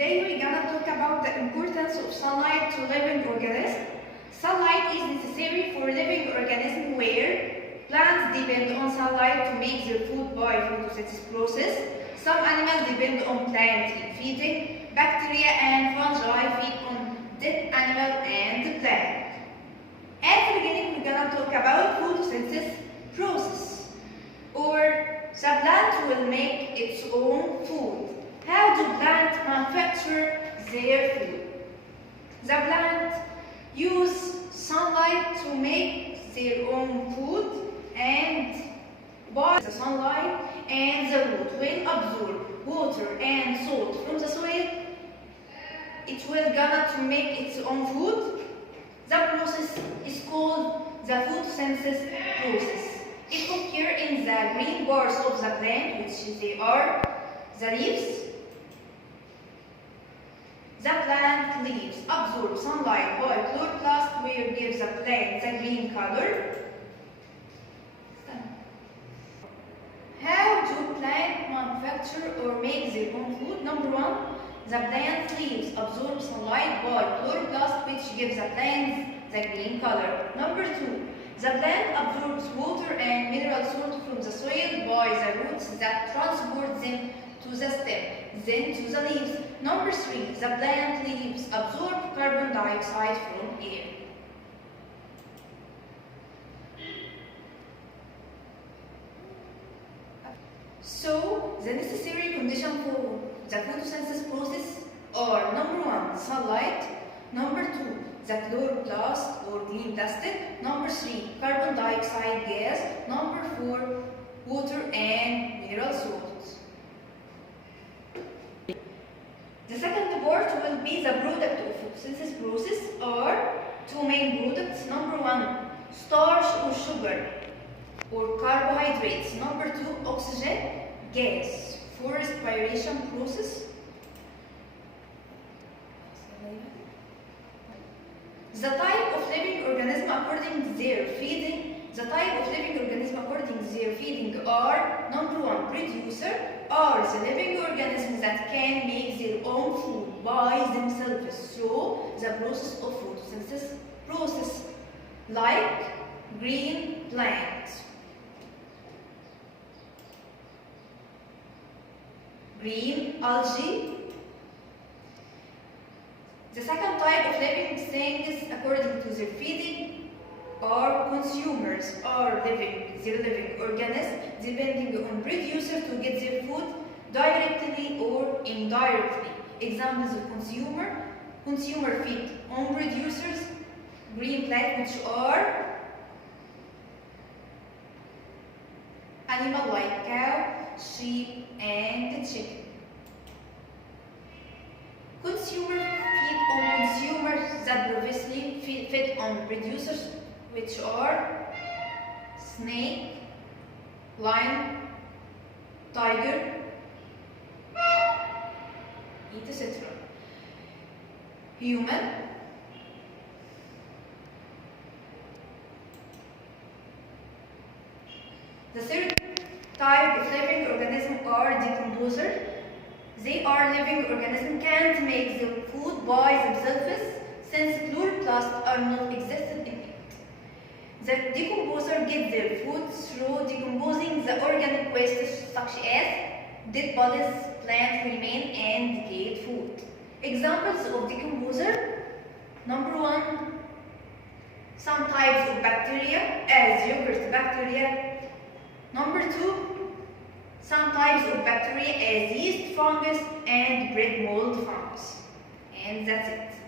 Today we're gonna talk about the importance of sunlight to living organisms. Sunlight is necessary for living organisms where plants depend on sunlight to make their food by photosynthesis process. Some animals depend on plants in feeding. Bacteria and fungi feed on dead animal and plant. At the beginning we're gonna talk about photosynthesis process, or the plant will make its own food. How do plants manufacture their food? The plant use sunlight to make their own food, and by the sunlight and the root will absorb water and salt from the soil. It will gonna to make its own food. The process is called the photosynthesis process. It occurs in the green parts of the plant, which they are the leaves. The plant leaves absorb sunlight by chloroplast, which gives the plant the green color. How do plants manufacture or make their own food? Number one, the plant leaves absorb sunlight by chloroplast, which gives the plants the green color. Number two, the plant absorbs water and mineral salt from the soil by the roots that transport them to the stem, then to the leaves. Number three, the plant leaves absorb carbon dioxide from air. So, the necessary condition for the photosynthesis process are: number one, sunlight; number two, the chloroplast or green plastic; number three, carbon dioxide gas; number four, water and mineral salts. The second part will be the product of photosynthesis process are two main products. Number one, starch or sugar or carbohydrates. Number two, oxygen gas for respiration process. The type of living organism according to their feeding. The type of living organism according to their feeding are: number one, producer are the living organisms that can make their own food by themselves through the process of photosynthesis process, like green plants, green algae. The second type of living things according to their feeding are consumers, are their living organisms depending on producer to get their food directly or indirectly. Examples of consumer feed on producers, green plants, which are animals like cow, sheep and chicken. Consumer feed on consumers that previously fed on producers, which are snake, lion, tiger, etc. Human, the third type of living organism are decomposer. They are living organisms can't make their food by themselves since chloroplasts are not existent in it. The decomposer gets their food through decomposing the organic waste such as dead bodies, plant remains, and decayed food. Examples of decomposer: number one, some types of bacteria as yogurt bacteria. Number two, some types of bacteria as yeast fungus and bread mold fungus. And that's it.